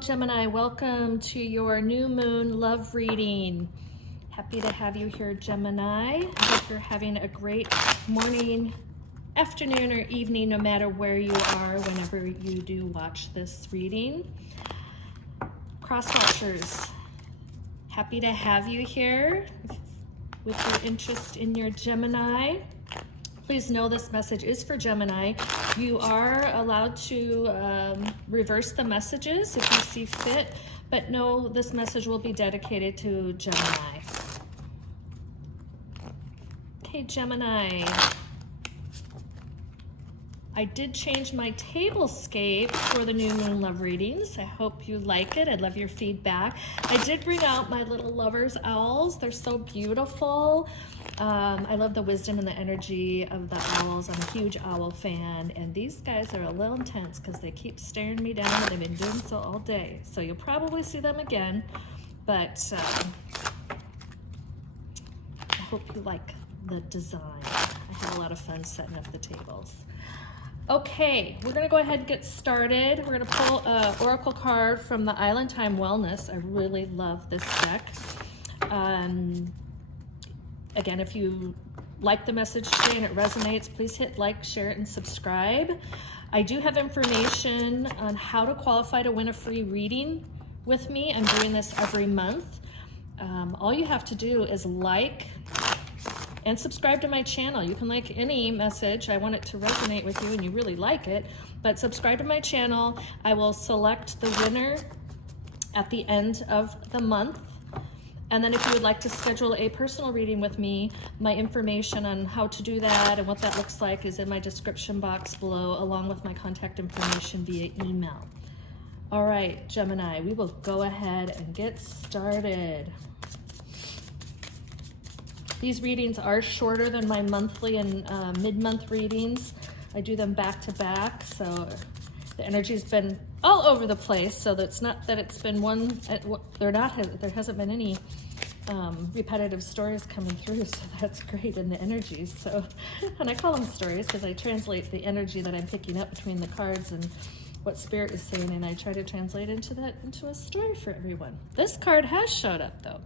Gemini, welcome to your new moon love reading. Happy to have you here, Gemini. I hope you're having a great morning, afternoon, or evening, no matter where you are, whenever you do watch this reading. Cross watchers, happy to have you here with your interest in your Gemini. Please know this message is for Gemini. You are allowed to reverse the messages if you see fit, but know this message will be dedicated to Gemini. Okay, Gemini. I did change my tablescape for the new moon love readings. I hope you like it. I'd love your feedback. I did bring out my little lovers owls. They're so beautiful. I love the wisdom and the energy of the owls. I'm a huge owl fan, and these guys are a little intense because they keep staring me down, and they've been doing so all day. So you'll probably see them again, but I hope you like the design. I had a lot of fun setting up the tables. Okay, we're going to go ahead and get started. We're going to pull an oracle card from the Island Time Wellness. I really love this deck. Again, if you like the message today and it resonates, please hit like, share it, and subscribe. I do have information on how to qualify to win a free reading with me. I'm doing this every month. All you have to do is like and subscribe to my channel. You can like any message. I want it to resonate with you and you really like it, but subscribe to my channel. I will select the winner at the end of the month. And then if you would like to schedule a personal reading with me, my information on how to do that and what that looks like is in my description box below, along with my contact information via email. All right, Gemini, we will go ahead and get started. These readings are shorter than my monthly and mid-month readings. I do them back to back, so the energy's been all over the place, so that's not that it's been one, there hasn't been any repetitive stories coming through, so that's great in the energies. So, and I call them stories because I translate the energy that I'm picking up between the cards and what Spirit is saying, and I try to translate into a story for everyone. This card has showed up though.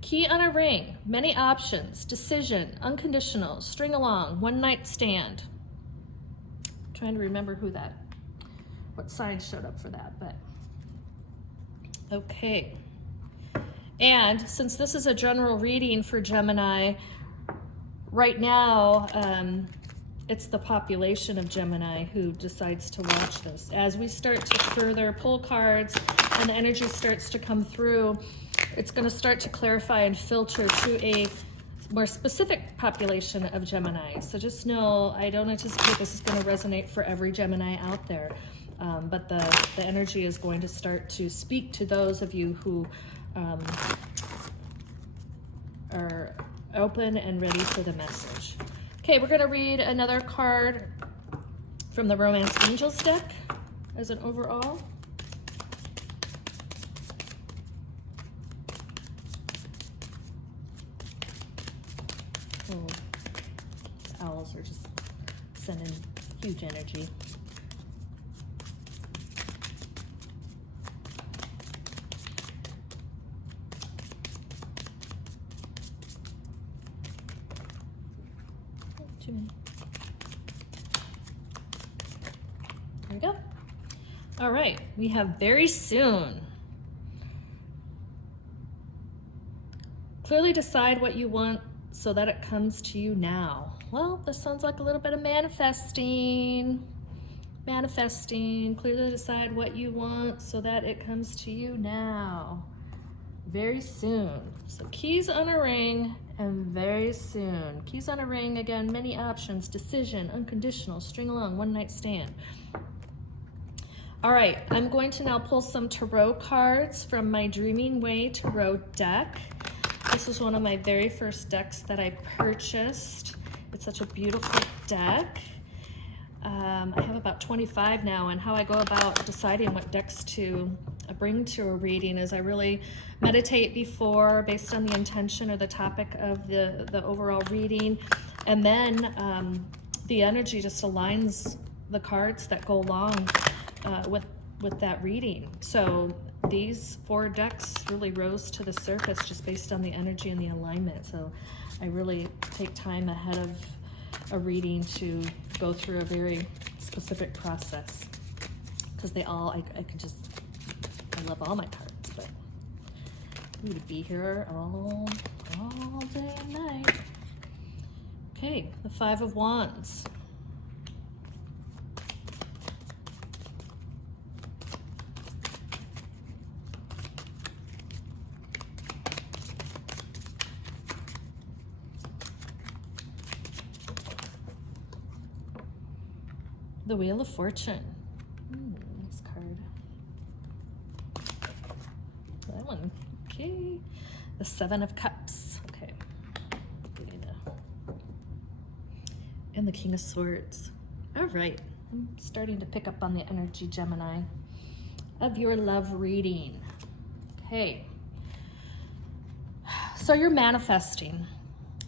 Key on a ring, many options, decision, unconditional, string along, one night stand. I'm trying to remember what sign showed up for that, but okay. And since this is a general reading for Gemini, right now it's the population of Gemini who decides to watch this. As we start to further pull cards and the energy starts to come through, it's going to start to clarify and filter to a more specific population of Gemini. So just know, I don't anticipate this is going to resonate for every Gemini out there. But the energy is going to start to speak to those of you who are open and ready for the message. Okay, we're going to read another card from the Romance Angels deck as an overall. Oh, the owls are just sending huge energy. There we go. All right, we have very soon. Clearly decide what you want so that it comes to you now. Well, this sounds like a little bit of manifesting. Manifesting, clearly decide what you want so that it comes to you now. Very soon. So keys on a ring and very soon. Keys on a ring, again, many options, decision, unconditional, string along, one night stand. All right, I'm going to now pull some tarot cards from my Dreaming Way Tarot deck. This was one of my very first decks that I purchased. It's such a beautiful deck. I have about 25 now, and how I go about deciding what decks to bring to a reading is I really meditate before based on the intention or the topic of the overall reading, and then the energy just aligns the cards that go along with that reading. So these 4 decks really rose to the surface just based on the energy and the alignment. So I really take time ahead of a reading to go through a very specific process, because they all, I love all my cards, but we would be here all day and night. Okay, the 5 of Wands. The Wheel of Fortune. Nice card. That one. Okay. The 7 of Cups. Okay. And the King of Swords. All right. I'm starting to pick up on the energy, Gemini, of your love reading. Okay. So you're manifesting.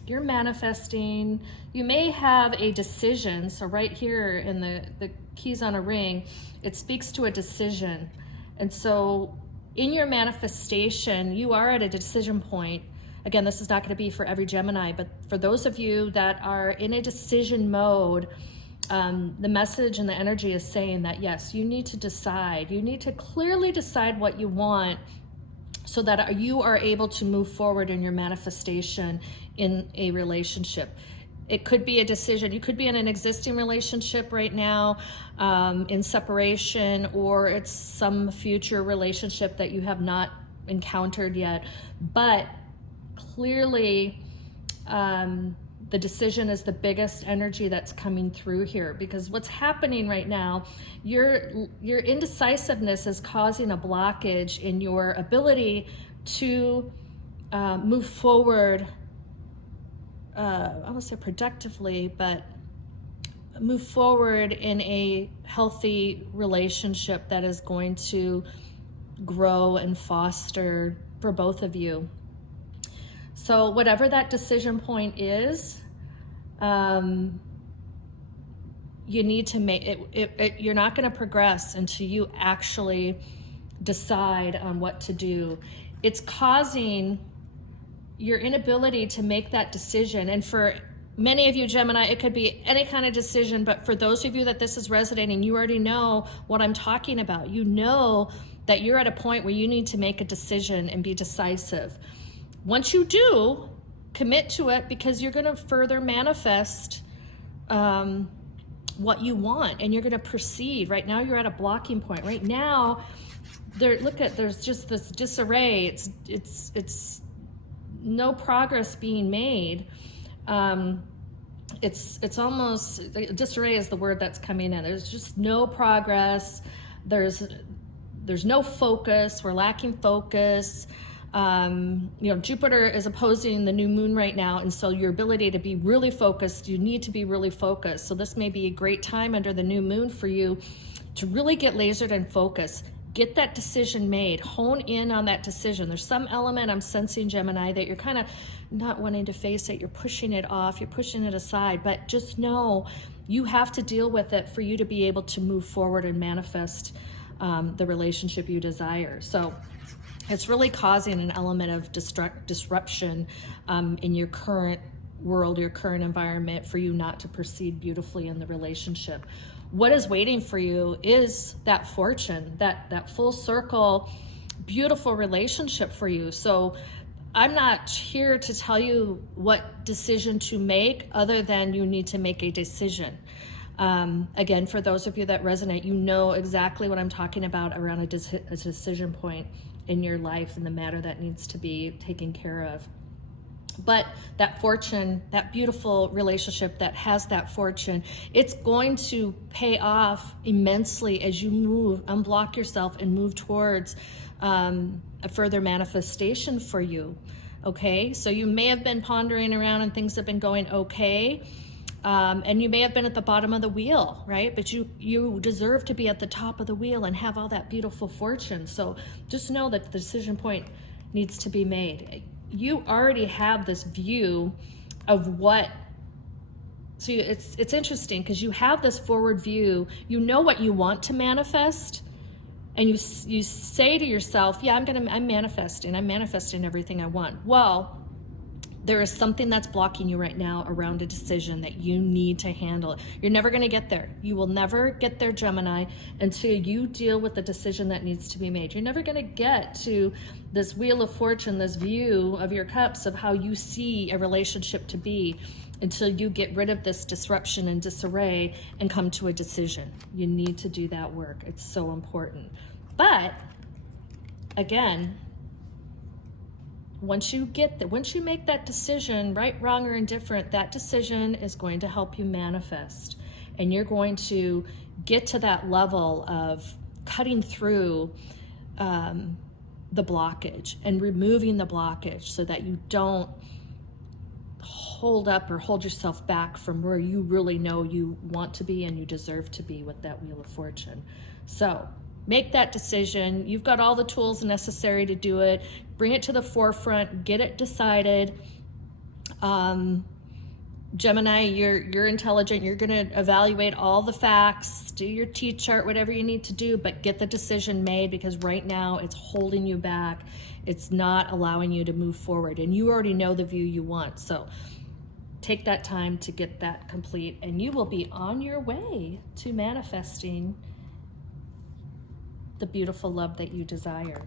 You're manifesting. You may have a decision. So right here in the keys on a ring, it speaks to a decision. And so in your manifestation, you are at a decision point. Again, this is not going to be for every Gemini, but for those of you that are in a decision mode, the message and the energy is saying that, yes, you need to decide. You need to clearly decide what you want, so that you are able to move forward in your manifestation in a relationship. It could be a decision. You could be in an existing relationship right now, in separation, or it's some future relationship that you have not encountered yet. But clearly, the decision is the biggest energy that's coming through here, because what's happening right now, your indecisiveness is causing a blockage in your ability to move forward, I won't say productively, but move forward in a healthy relationship that is going to grow and foster for both of you. So whatever that decision point is, you need to make it. You're not going to progress until you actually decide on what to do. It's causing your inability to make that decision. And for many of you, Gemini, it could be any kind of decision, but for those of you that this is resonating, you already know what I'm talking about. You know that you're at a point where you need to make a decision and be decisive. Once you do, commit to it, because you're going to further manifest what you want, and you're going to proceed. Right now, you're at a blocking point. Right now, there's just this disarray. It's no progress being made. It's almost, disarray is the word that's coming in. There's just no progress. There's no focus. We're lacking focus. Jupiter is opposing the new moon right now, and so your ability to be really focused, you need to be really focused. So this may be a great time under the new moon for you to really get lasered and focused. Get that decision made. Hone in on that decision. There's some element I'm sensing, Gemini, that you're kind of not wanting to face it. You're pushing it off. You're pushing it aside. But just know you have to deal with it for you to be able to move forward and manifest the relationship you desire. So it's really causing an element of disruption in your current world, your current environment, for you not to proceed beautifully in the relationship. What is waiting for you is that fortune, that full circle, beautiful relationship for you. So I'm not here to tell you what decision to make, other than you need to make a decision. Again, for those of you that resonate, you know exactly what I'm talking about around a decision point in your life and the matter that needs to be taken care of. But that fortune, that beautiful relationship that has that fortune, it's going to pay off immensely as you unblock yourself and move towards a further manifestation for you. Okay, so you may have been pondering around and things have been going okay. And you may have been at the bottom of the wheel, right? But you deserve to be at the top of the wheel and have all that beautiful fortune. So just know that the decision point needs to be made. You already have this view of what. So it's interesting because you have this forward view. You know what you want to manifest, and you say to yourself, "Yeah, I'm manifesting everything I want." Well, there is something that's blocking you right now around a decision that you need to handle. You're never going to get there. You will never get there, Gemini, until you deal with the decision that needs to be made. You're never going to get to this wheel of fortune, this view of your cups of how you see a relationship to be, until you get rid of this disruption and disarray and come to a decision. You need to do that work. It's so important. But again, once you make that decision, right, wrong, or indifferent, that decision is going to help you manifest. And you're going to get to that level of cutting through the blockage and removing the blockage so that you don't hold up or hold yourself back from where you really know you want to be and you deserve to be with that Wheel of Fortune. So make that decision. You've got all the tools necessary to do it. Bring it to the forefront, get it decided. Gemini, you're intelligent. You're going to evaluate all the facts, do your T-chart, whatever you need to do, but get the decision made, because right now it's holding you back. It's not allowing you to move forward, and you already know the view you want. So take that time to get that complete, and you will be on your way to manifesting the beautiful love that you desire.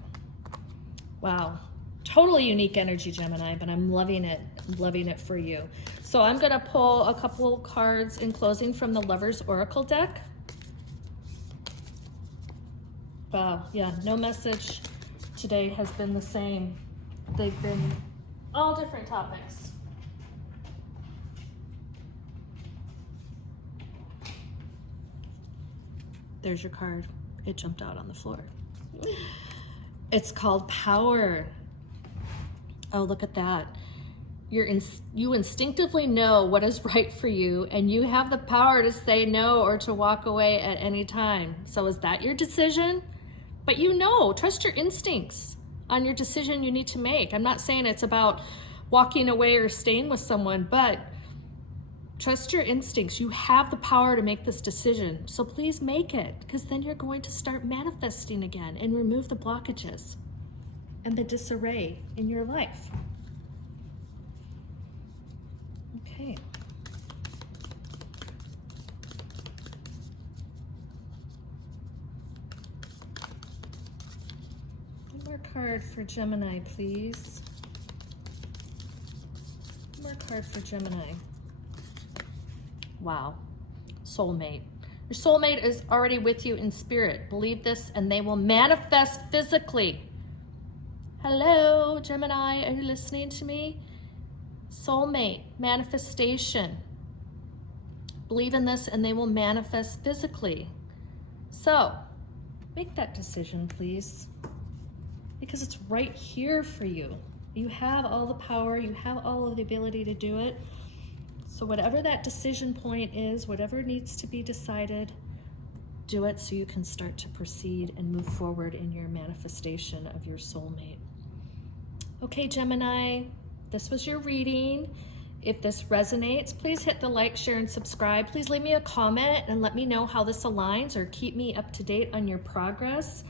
Wow. Totally unique energy, Gemini, but I'm loving it. I'm loving it for you. So I'm going to pull a couple cards in closing from the Lover's Oracle deck. Wow, yeah, no message today has been the same. They've been all different topics. There's your card. It jumped out on the floor. It's called Power. Oh, look at that. You instinctively know what is right for you, and you have the power to say no or to walk away at any time. So is that your decision? But trust your instincts on your decision you need to make. I'm not saying it's about walking away or staying with someone, but trust your instincts. You have the power to make this decision. So please make it, because then you're going to start manifesting again and remove the blockages and the disarray in your life. Okay. One more card for Gemini, please. One more card for Gemini. Wow. Soulmate. Your soulmate is already with you in spirit. Believe this, and they will manifest physically. Hello, Gemini. Are you listening to me? Soulmate, manifestation. Believe in this, and they will manifest physically. So, make that decision, please, because it's right here for you. You have all the power. You have all of the ability to do it. So whatever that decision point is, whatever needs to be decided, do it so you can start to proceed and move forward in your manifestation of your soulmate. Okay, Gemini, this was your reading. If this resonates, please hit the like, share, and subscribe. Please leave me a comment and let me know how this aligns, or keep me up to date on your progress.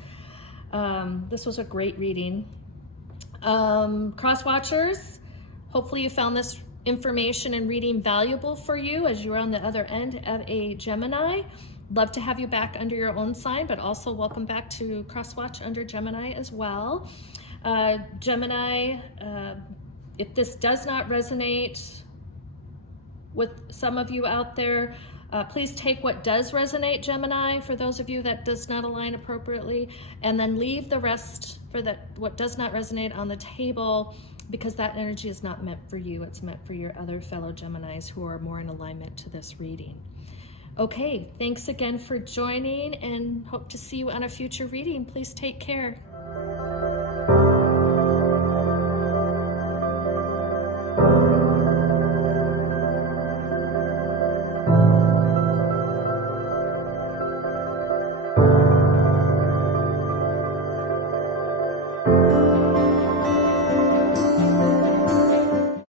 This was a great reading. Cross watchers, hopefully you found this information and reading valuable for you as you're on the other end of a Gemini. Love to have you back under your own sign, but also welcome back to Crosswatch under Gemini as well. Gemini, if this does not resonate with some of you out there, please take what does resonate, Gemini, for those of you that does not align appropriately, and then leave the rest for what does not resonate on the table, because that energy is not meant for you. It's meant for your other fellow Geminis who are more in alignment to this reading. Okay, thanks again for joining, and hope to see you on a future reading. Please take care.